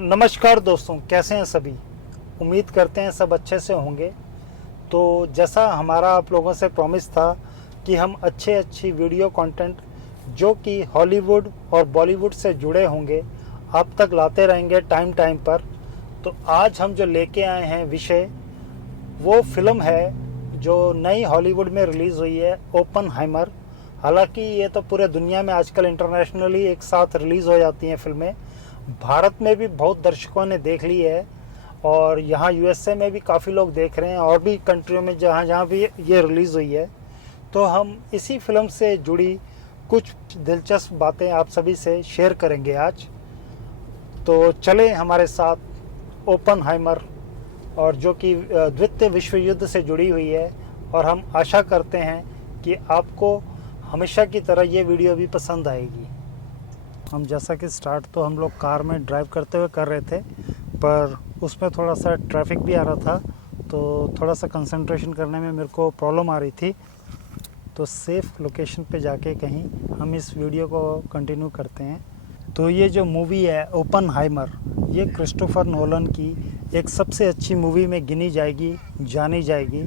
नमस्कार दोस्तों, कैसे हैं सभी। उम्मीद करते हैं सब अच्छे से होंगे। तो जैसा हमारा आप लोगों से प्रॉमिस था कि हम अच्छी वीडियो कंटेंट जो कि हॉलीवुड और बॉलीवुड से जुड़े होंगे आप तक लाते रहेंगे टाइम टाइम पर। तो आज हम जो लेके आए हैं विषय, वो फिल्म है जो नई हॉलीवुड में रिलीज़ हुई है, ओपनहाइमर। हालांकि ये तो पूरे दुनिया में आजकल इंटरनेशनली एक साथ रिलीज़ हो जाती हैं फिल्में। भारत में भी बहुत दर्शकों ने देख ली है और यहाँ यूएसए में भी काफ़ी लोग देख रहे हैं और भी कंट्रियों में जहाँ जहाँ भी ये रिलीज़ हुई है। तो हम इसी फिल्म से जुड़ी कुछ दिलचस्प बातें आप सभी से शेयर करेंगे आज। तो चले हमारे साथ ओपनहाइमर, और जो कि द्वितीय विश्व युद्ध से जुड़ी हुई है। और हम आशा करते हैं कि आपको हमेशा की तरह ये वीडियो भी पसंद आएगी। हम जैसा कि स्टार्ट तो हम लोग कार में ड्राइव करते हुए कर रहे थे, पर उसमें थोड़ा सा ट्रैफिक भी आ रहा था, तो थोड़ा सा कंसंट्रेशन करने में मेरे को प्रॉब्लम आ रही थी। तो सेफ़ लोकेशन पे जाके कहीं हम इस वीडियो को कंटिन्यू करते हैं। तो ये जो मूवी है ओपनहाइमर, ये क्रिस्टोफर नोलन की एक सबसे अच्छी मूवी में गिनी जाएगी, जानी जाएगी।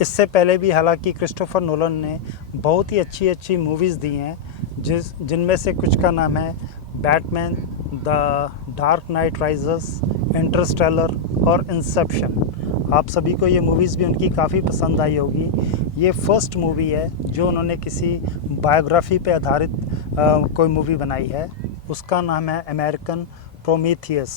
इससे पहले भी हालांकि क्रिस्टोफर नोलन ने बहुत ही अच्छी मूवीज़ दी हैं, जिनमें से कुछ का नाम है Batman, the dark night rises, Interstellar और इंसेप्शन। आप सभी को ये मूवीज़ भी उनकी काफ़ी पसंद आई होगी। ये फर्स्ट मूवी है जो उन्होंने किसी बायोग्राफी पे आधारित कोई मूवी बनाई है। उसका नाम है अमेरिकन प्रोमीथियस।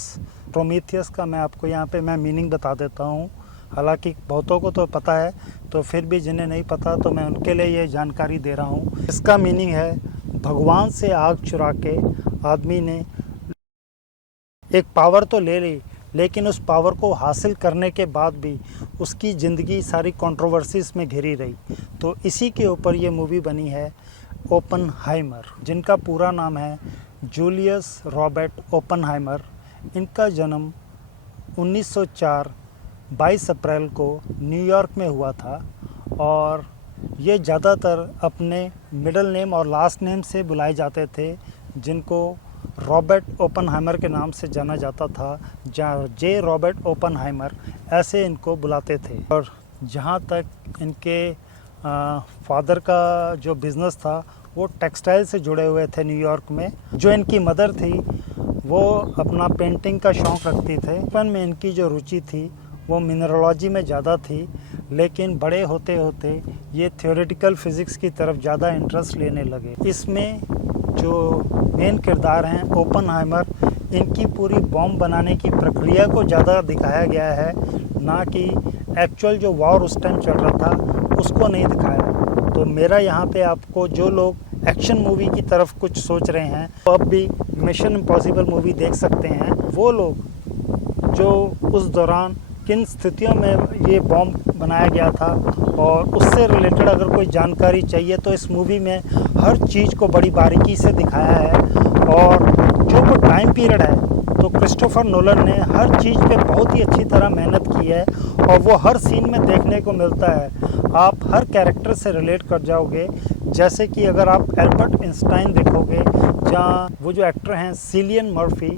प्रोमीथियस का मैं आपको यहाँ पे मीनिंग बता देता हूँ। हालांकि बहुतों को तो पता है, तो फिर भी जिन्हें नहीं पता तो मैं उनके लिए ये जानकारी दे रहा हूँ। इसका मीनिंग है, भगवान से आग चुरा के आदमी ने एक पावर तो ले ली, लेकिन उस पावर को हासिल करने के बाद भी उसकी ज़िंदगी सारी कंट्रोवर्सीज में घिरी रही। तो इसी के ऊपर ये मूवी बनी है ओपनहाइमर, जिनका पूरा नाम है जूलियस रॉबर्ट ओपनहाइमर। इनका जन्म 1904 22 अप्रैल को न्यूयॉर्क में हुआ था, और ये ज़्यादातर अपने मिडिल नेम और लास्ट नेम से बुलाए जाते थे, जिनको रॉबर्ट ओपनहाइमर के नाम से जाना जाता था। जे रॉबर्ट ओपनहाइमर ऐसे इनको बुलाते थे। और जहाँ तक इनके फादर का जो बिज़नेस था वो टेक्सटाइल से जुड़े हुए थे न्यूयॉर्क में। जो इनकी मदर थी वो अपना पेंटिंग का शौक़ रखती थे। बचपन में इनकी जो रुचि थी वो मिनरोलॉजी में ज़्यादा थी, लेकिन बड़े होते होते ये थ्योरेटिकल फिज़िक्स की तरफ ज़्यादा इंटरेस्ट लेने लगे। इसमें जो मेन किरदार हैं ओपनहाइमर, इनकी पूरी बॉम्ब बनाने की प्रक्रिया को ज़्यादा दिखाया गया है, ना कि एक्चुअल जो वॉर उस टाइम चल रहा था उसको नहीं दिखाया। तो मेरा यहाँ पे आपको, जो लोग एक्शन मूवी की तरफ कुछ सोच रहे हैं तो अब भी मिशन इम्पॉसिबल मूवी देख सकते हैं। वो लोग जो उस दौरान किन स्थितियों में ये बॉम्ब बनाया गया था और उससे रिलेटेड अगर कोई जानकारी चाहिए तो इस मूवी में हर चीज़ को बड़ी बारीकी से दिखाया है। और जो वो टाइम पीरियड है, तो क्रिस्टोफर नोलन ने हर चीज़ पे बहुत ही अच्छी तरह मेहनत की है, और वो हर सीन में देखने को मिलता है। आप हर कैरेक्टर से रिलेट कर जाओगे। जैसे कि अगर आप एल्बर्ट आइंस्टाइन देखोगे, जहाँ वो जो एक्टर हैं सिलियन मर्फी,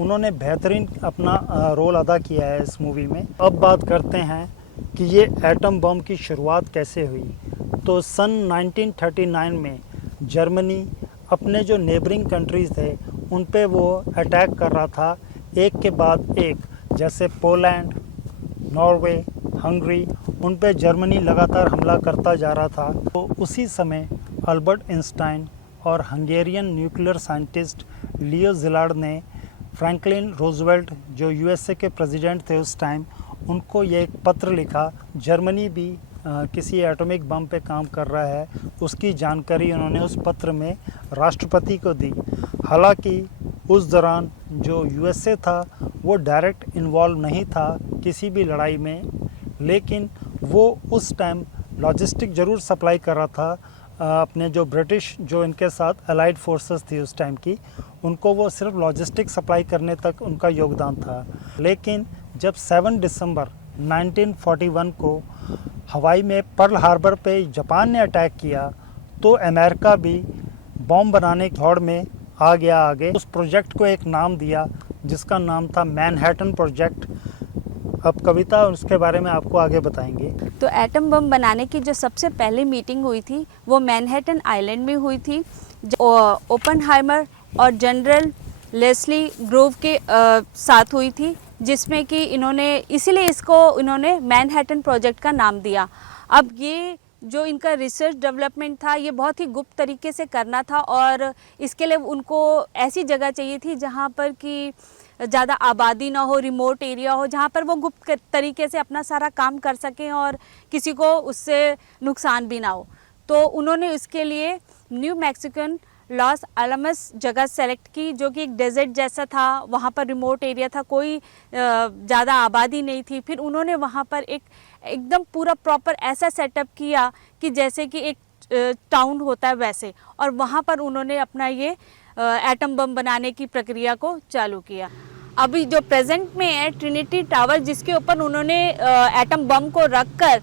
उन्होंने बेहतरीन अपना रोल अदा किया है इस मूवी में। अब बात करते हैं कि ये एटम बम की शुरुआत कैसे हुई। तो सन 1939 में जर्मनी अपने जो नेबरिंग कंट्रीज़ थे उन पे वो अटैक कर रहा था, एक के बाद एक। जैसे पोलैंड, नॉर्वे, हंगरी, उन पे जर्मनी लगातार हमला करता जा रहा था। तो उसी समय अल्बर्ट आइंस्टाइन और हंगेरियन न्यूक्लियर साइंटिस्ट लियो ज़िलार्ड ने फ्रैंकलिन रूजवेल्ट, जो यूएसए के प्रेसिडेंट थे उस टाइम, उनको ये एक पत्र लिखा। जर्मनी भी किसी एटॉमिक बम पे काम कर रहा है, उसकी जानकारी उन्होंने उस पत्र में राष्ट्रपति को दी। हालांकि उस दौरान जो यूएसए था वो डायरेक्ट इन्वॉल्व नहीं था किसी भी लड़ाई में, लेकिन वो उस टाइम लॉजिस्टिक ज़रूर सप्लाई कर रहा था अपने जो ब्रिटिश, जो इनके साथ अलाइड फोर्सेस थी उस टाइम की, उनको वो सिर्फ लॉजिस्टिक सप्लाई करने तक उनका योगदान था। लेकिन जब 7 दिसंबर 1941 को हवाई में पर्ल हार्बर पे जापान ने अटैक किया, तो अमेरिका भी बॉम्ब बनाने की दौड़ में आ गया आगे। उस प्रोजेक्ट को एक नाम दिया जिसका नाम था मैनहट्टन प्रोजेक्ट। अब कविता उसके बारे में आपको आगे बताएंगे। तो एटम बम बनाने की जो सबसे पहली मीटिंग हुई थी वो मैनहट्टन आइलैंड में हुई थी। ओपनहाइमर और जनरल लेस्ली ग्रोव के साथ हुई थी, जिसमें कि इसीलिए इसको इन्होंने मैनहट्टन प्रोजेक्ट का नाम दिया। अब ये जो इनका रिसर्च डेवलपमेंट था ये बहुत ही गुप्त तरीके से करना था, और इसके लिए उनको ऐसी जगह चाहिए थी जहाँ पर कि ज़्यादा आबादी ना हो, रिमोट एरिया हो, जहाँ पर वो गुप्त तरीके से अपना सारा काम कर सकें और किसी को उससे नुकसान भी ना हो। तो उन्होंने इसके लिए न्यू मैक्सिकन लॉस अलामस जगह सेलेक्ट की, जो कि एक डेजर्ट जैसा था, वहाँ पर रिमोट एरिया था, कोई ज़्यादा आबादी नहीं थी। फिर उन्होंने वहाँ पर एकदम पूरा प्रॉपर ऐसा सेटअप किया कि जैसे कि एक टाउन होता है वैसे, और वहाँ पर उन्होंने अपना ये एटम बम बनाने की प्रक्रिया को चालू किया। अभी जो प्रेजेंट में है ट्रिनिटी टावर, जिसके ऊपर उन्होंने एटम बम को रखकर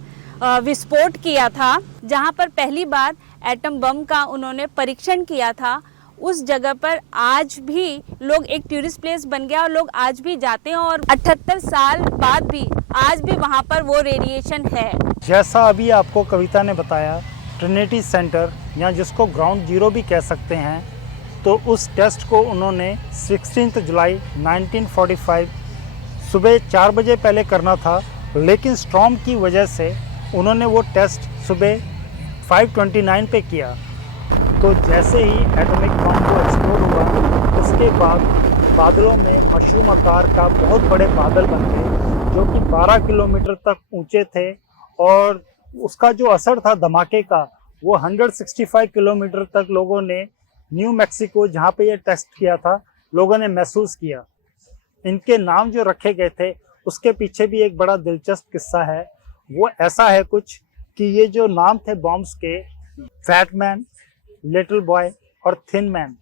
विस्फोट किया था, जहाँ पर पहली बार एटम बम का उन्होंने परीक्षण किया था, उस जगह पर आज भी लोग एक टूरिस्ट प्लेस बन गया और लोग आज भी जाते हैं, और 78 साल बाद भी आज भी वहाँ पर वो रेडिएशन है। जैसा अभी आपको कविता ने बताया, ट्रिनिटी सेंटर या जिसको ग्राउंड जीरो भी कह सकते हैं, तो उस टेस्ट को उन्होंने 16 जुलाई 1945 सुबह 4 बजे पहले करना था, लेकिन स्टॉर्म की वजह से उन्होंने वो टेस्ट सुबह 5:29 पे किया। तो जैसे ही एटॉमिक बम को एक्सप्लोड हुआ, उसके बाद बादलों में मशरूम आकार का बहुत बड़े बादल बन गए, जो कि 12 किलोमीटर तक ऊंचे थे, और उसका जो असर था धमाके का वो 165 किलोमीटर तक लोगों ने न्यू मैक्सिको, जहाँ पे ये टेस्ट किया था, लोगों ने महसूस किया। इनके नाम जो रखे गए थे उसके पीछे भी एक बड़ा दिलचस्प किस्सा है। वो ऐसा है कुछ कि ये जो नाम थे बॉम्ब्स के, फैट मैन, लिटिल बॉय और थिन मैन,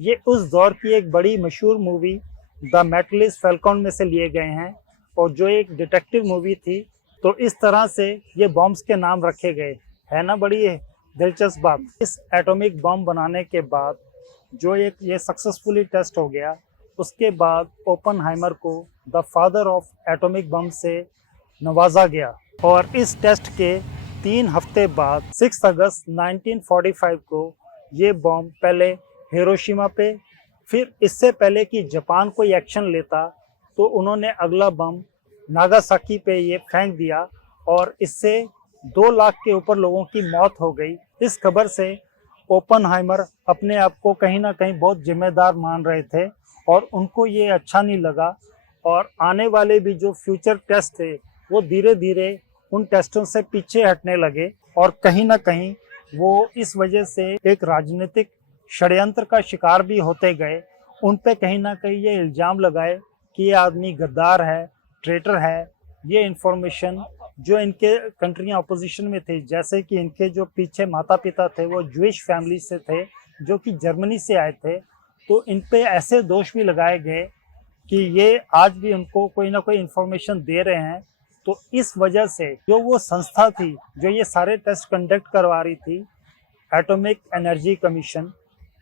ये उस दौर की एक बड़ी मशहूर मूवी द मेटलिस्ट फैल्कॉन में से लिए गए हैं, और जो एक डिटेक्टिव मूवी थी। तो इस तरह से ये बॉम्ब्स के नाम रखे गए है ना, बड़ी दिलचस्प बात। इस एटॉमिक बम बनाने के बाद जो ये सक्सेसफुली टेस्ट हो गया, उसके बाद ओपनहाइमर को the father of atomic bomb से नवाजा गया, और इस टेस्ट के 3 हफ्ते बाद 6 अगस्त 1945 को ये बम पहले हिरोशिमा पे, फिर इससे पहले कि जापान कोई एक्शन लेता तो उन्होंने अगला बम नागासाकी पे ये फेंक दिया, और इससे 2 लाख के ऊपर लोगों की मौत हो गई। इस खबर से ओपनहाइमर अपने आप को कहीं ना कहीं बहुत जिम्मेदार मान रहे थे, और उनको ये अच्छा नहीं लगा, और आने वाले भी जो फ्यूचर टेस्ट थे वो धीरे धीरे उन टेस्टों से पीछे हटने लगे, और कहीं ना कहीं वो इस वजह से एक राजनीतिक षड्यंत्र का शिकार भी होते गए। उन पे कहीं ना कहीं ये इल्ज़ाम लगाए कि ये आदमी गद्दार है, ट्रेटर है। ये इंफॉर्मेशन जो इनके कंट्रियां अपोजिशन में थे, जैसे कि इनके जो पीछे माता पिता थे वो ज्यूइश फैमिली से थे, जो कि जर्मनी से आए थे, तो इन पे ऐसे दोष भी लगाए गए कि ये आज भी उनको कोई ना कोई इंफॉर्मेशन दे रहे हैं। तो इस वजह से जो वो संस्था थी जो ये सारे टेस्ट कंडक्ट करवा रही थी, एटॉमिक एनर्जी कमीशन,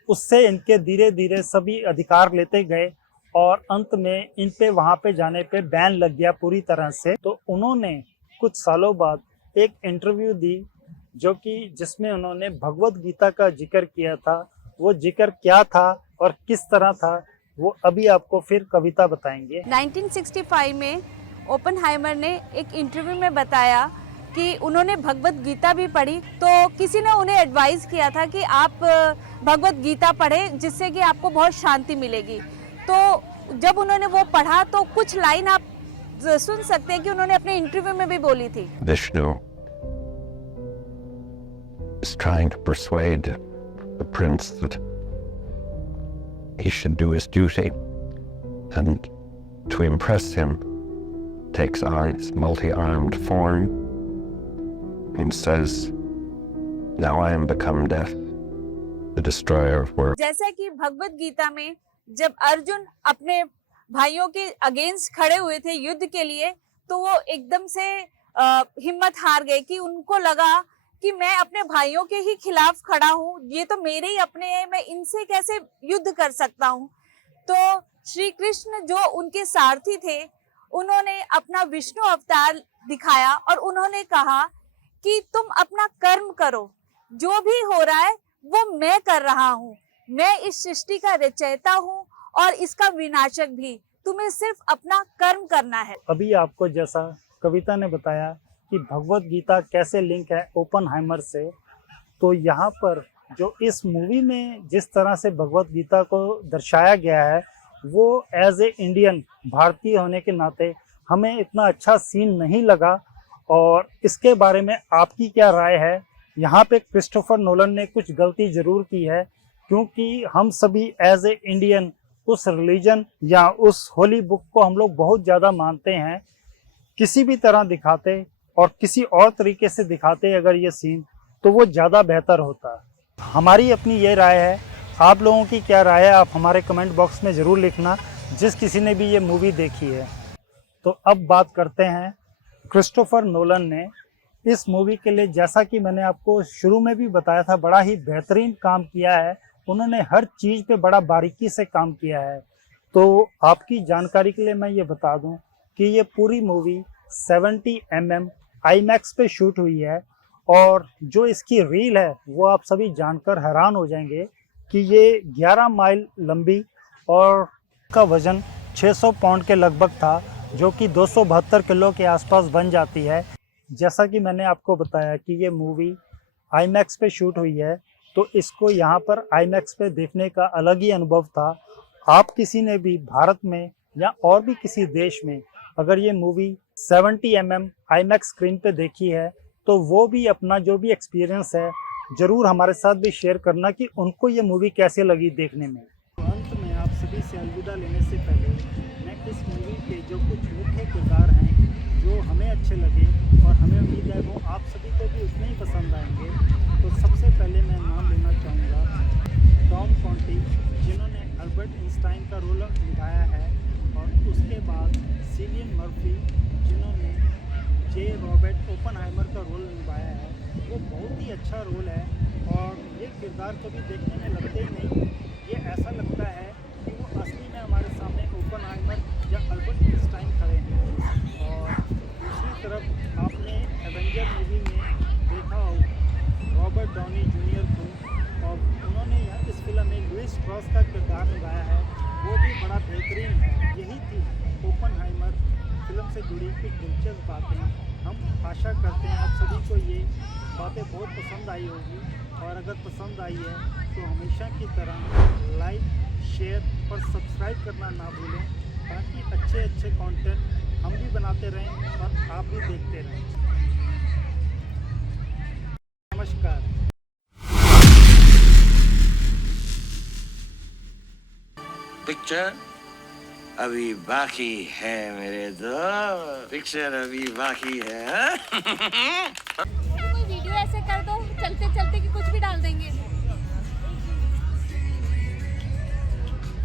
उससे इनके धीरे धीरे सभी अधिकार लेते गए, और अंत में इन पे वहाँ पे जाने पे बैन लग गया पूरी तरह से। तो उन्होंने कुछ सालों बाद एक इंटरव्यू दी, जो कि जिसमें उन्होंने भगवत गीता का जिक्र किया था। वो जिक्र क्या था और किस तरह था, वो अभी आपको फिर कविता बताएंगे। 1965 में ओपनहाइमर ने एक इंटरव्यू में बताया कि उन्होंने भगवत गीता भी पढ़ी, तो किसी ने उन्हें एडवाइस किया था कि आप भगवत गीता पढ़ें, जिससे कि आपको बहुत शांति मिलेगी। तो जब उन्होंने वो पढ़ा तो कुछ लाइन आप सुन सकते हैं कि उन्होंने अपने इंटरव्यू में भी बोली थी। Vishnu is trying to persuade the prince that he should do his duty, and to impress him takes on his multi-armed form and says, "Now I am become death, the destroyer of worlds." जैसा कि भगवत गीता में जब अर्जुन अपने भाइयों के against खड़े हुए थे युद्ध के लिए, तो वो एकदम से हिम्मत हार गए कि उनको लगा कि मैं अपने भाइयों के ही खिलाफ खड़ा हूँ, ये तो मेरे ही अपने हैं, मैं इनसे कैसे युद्ध कर सकता हूँ। तो श्री कृष्ण जो उनके सारथी थे, उन्होंने अपना विष्णु अवतार दिखाया और उन्होंने कहा कि तुम अपना कर्म करो, जो भी हो रहा है वो मैं कर रहा हूँ, मैं इस सृष्टि का रचयिता हूँ और इसका विनाशक भी, तुम्हें सिर्फ अपना कर्म करना है। अभी आपको जैसा कविता ने बताया कि भगवत गीता कैसे लिंक है ओपनहाइमर से, तो यहाँ पर जो इस मूवी में जिस तरह से भगवत गीता को दर्शाया गया है, वो एज ए इंडियन, भारतीय होने के नाते हमें इतना अच्छा सीन नहीं लगा। और इसके बारे में आपकी क्या राय है? यहाँ पे क्रिस्टोफर नोलन ने कुछ गलती ज़रूर की है, क्योंकि हम सभी एज ए इंडियन उस रिलीजन या उस होली बुक को हम लोग बहुत ज़्यादा मानते हैं। किसी भी तरह दिखाते और किसी और तरीके से दिखाते अगर ये सीन, तो वो ज़्यादा बेहतर होता। हमारी अपनी ये राय है, आप लोगों की क्या राय है आप हमारे कमेंट बॉक्स में ज़रूर लिखना, जिस किसी ने भी ये मूवी देखी है। तो अब बात करते हैं, क्रिस्टोफर नोलन ने इस मूवी के लिए, जैसा कि मैंने आपको शुरू में भी बताया था, बड़ा ही बेहतरीन काम किया है। उन्होंने हर चीज़ पे बड़ा बारीकी से काम किया है। तो आपकी जानकारी के लिए मैं ये बता दूं कि ये पूरी मूवी 70 mm IMAX पे शूट हुई है, और जो इसकी रील है वो आप सभी जानकर हैरान हो जाएंगे कि ये 11 माइल लंबी और का वज़न 600 पाउंड के लगभग था, जो कि 272 किलो के आसपास बन जाती है। जैसा कि मैंने आपको बताया कि ये मूवी IMAX पे शूट हुई है, तो इसको यहाँ पर IMAX पे देखने का अलग ही अनुभव था। आप किसी ने भी भारत में या और भी किसी देश में अगर ये मूवी 70 mm IMAX स्क्रीन पे देखी है, तो वो भी अपना जो भी एक्सपीरियंस है ज़रूर हमारे साथ भी शेयर करना कि उनको ये मूवी कैसे लगी देखने में। अंत में आप सभी से अलविदा लेने से पहले मैं इस मूवी के जो कुछ मुख्य किरदार हैं जो हमें अच्छे लगे, और हमें उम्मीद है वो आप सभी को भी उतने ही पसंद आएंगे, तो सबसे पहले मैं नाम लेना चाहूँगा टॉम कॉन्टी, जिन्होंने अल्बर्ट आइंस्टाइन का रोल निभाया है, और उसके बाद सिलियन मर्फी, जिन्होंने जे रॉबर्ट ओपनहाइमर का रोल निभाया है। वो बहुत ही अच्छा रोल है, और ये किरदार कभी देखने में लगते ही नहीं, ये ऐसा लगता है कि वो असली में हमारे सामने ओपनहाइमर या अल्बर्ट आइंस्टाइन खड़े हैं। और दूसरी तरफ आपने एवेंजर मूवी में देखा हो रॉबर्ट डाउनी जूनियर को, और उन्होंने इस फिल्म में लुइस स्ट्रॉस का किरदार निभाया है, वो भी बड़ा बेहतरीन है। यही थी ओपनहाइमर फिल्म से जुड़ी कुछ दिलचस्प बातें। हम आशा करते हैं आप सभी को ये बातें बहुत पसंद आई होगी, और अगर पसंद आई है तो हमेशा की तरह लाइक, शेयर और सब्सक्राइब करना ना भूलें, ताकि अच्छे अच्छे कंटेंट हम भी बनाते रहें और आप भी देखते रहें। नमस्कार। पिक्चर अभी बाकी है मेरे दोस्त, पिक्चर अभी बाकी है। कोई वीडियो ऐसे कर दो चलते चलते कि कुछ भी डाल